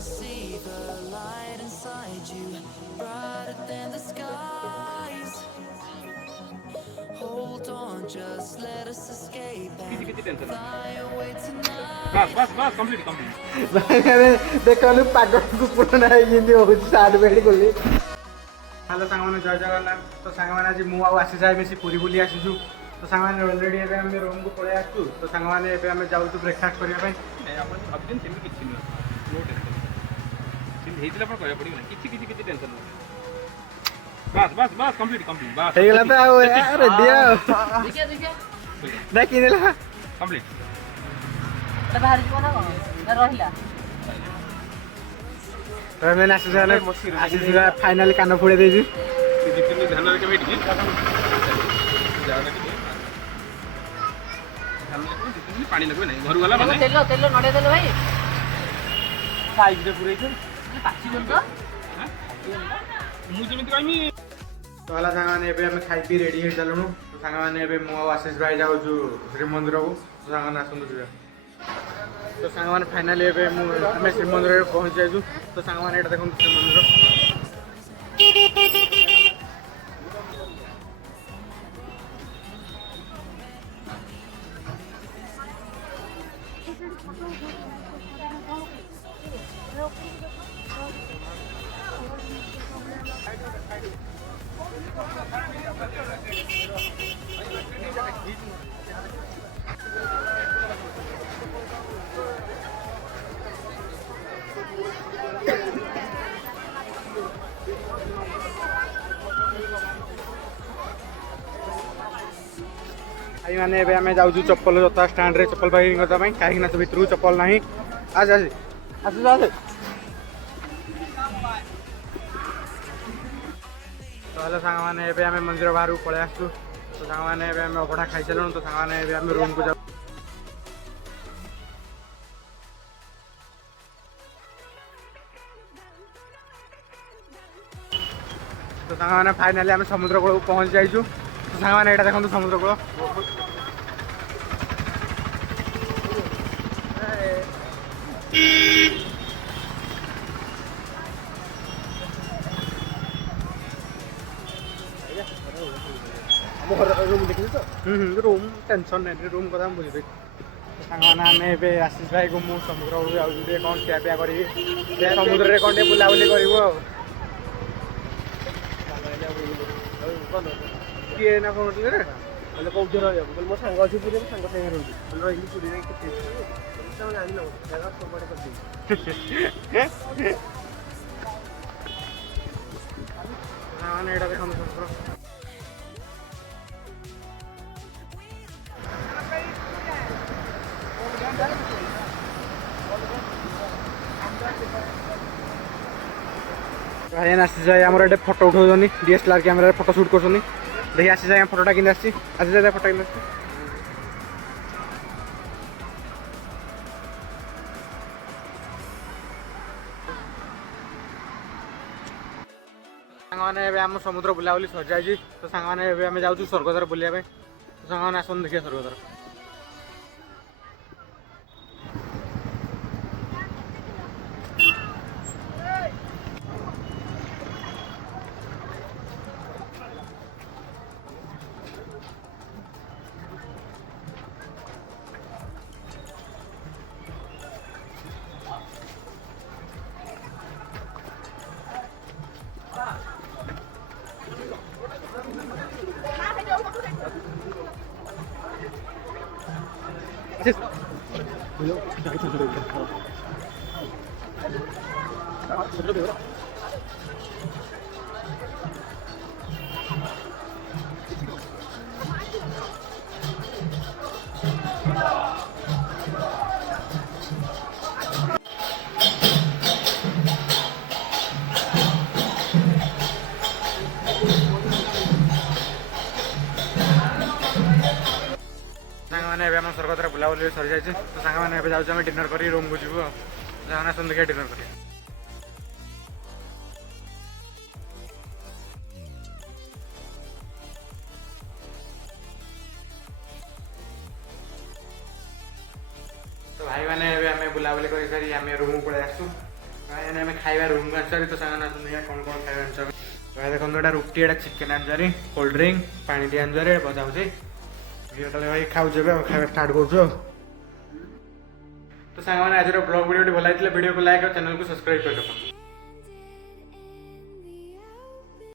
see the light inside you, brighter than the skies. Hold on, just let us escape and fly away tonight. बस complete complete देखनु पागल कुकुर ना हिंदी होची साड बेडी गली। Hello सांग मैंने जय जगन्नाथ। तो सांग मैंने आज मु आसी जाए मिसी पूरी बुली आसीचु। तो सांग मैंने ऑलरेडी एबे हम रूम को पळे आछू। तो सांग मैंने एबे हम जाऊ छु ब्रेकफास्ट करिया पई। आपण सब दिन सेम किछि न नो टेंशन सिन हेतिला पण करिया पडिबो ना किछि टेंशन न बस कंप्लीट कंप्लीट बस हे गेला त रेडी आ देखिए ना किनेला कंप्लीट এটা বাহার জীব না কোন না রহিলা तो मैंने आसी जा फाइनली कान फोड़े देजी। जितने ध्यान रखे बैठ गई जाना कि ध्यान रखे जितने पानी लगवे नहीं घर वाला माने তেল তেল নড়ে তেল ভাই साइज रे पूरे छ পাচ্ছি বল তো मु जेमिति कहमी तो हला सांग मैंने एबे हम खाई पी रेडी हे चलनु। तो सांग मैंने एबे मु आशीष भाई जाऊ छु श्री मंदिर को। तो सांग ना सुनु छु। तो सांग मैंने फाइनली एबे मु हमें श्री मंदिर रे पहुंच जाइछु। तो सांग मैंने एटा देखन श्री मंदिर भाई माने एबे हमें जाऊ छु चप्पल जोता स्टैंड रे चप्पल पार्किंग करता पई काहे ना तो भीतर चप्पल नहीं। आज आज आज आज तो हला सांग माने एबे हमें मंदिर बाहर पळे आसु। तो सांग माने एबे हमें अबडा खाइ चलनु। तो सांग माने एबे हमें रूम को जाऊ। तो सांग माने फाइनली हमें समुद्र कूल पहुंच जाइछु। तो सांग माने एटा देखंतु समुद्र कूल रूम देखिए तो रूम टेंशन नहीं रूम कथा बुझे सांगने आम ए आशीष भाई को मुझे समुद्र कूल कौन खिया पिया करी समुद्र में कौन बुलाबुली कर किए ना कौन बोले कौन रही मो सांग अच्छी पूरी सांग सागे रही पूरी एटा देखो समुद्र भाई आसी जाए आम ये फोटो उठाऊँ डीएसएलआर कैमेरा फोटो शूट कर देखिए आसी जाए फोटोटा कि आसी जाए फोटो कि सांगने आम समुद्र बुलाबुली सर जाए। तो सांगने आम जाऊँ स्वर्गद्वार बुलाया तो सांगने आसन देखिए स्वर्गद्वार मैंने स्वर्गद्वार बुलाबुली सरी जाए। तो सांग मैंने जाऊँ डिनर कर रूम को जीव जाना देखिए डिनर कर तो भाई मैंने बुलाबुली कर सारी आम रूम पड़े आसू। भाई आम खाଇବା रूम को आसारी तो सांग आसुन कौन कौन खाଇବା आंसर भाई देखो एटा रुटी एटा चिकेन आंसरी कोल्ड ड्रिंक पानी टी आंसरी बजा होची ये ताले भाई खाऊ जेबे खाଇବା स्टार्ट करछु तो सांग माने आज ब्लॉग वीडियो भल वीडियो को लाइक और चैनल को सब्सक्राइब कर दो।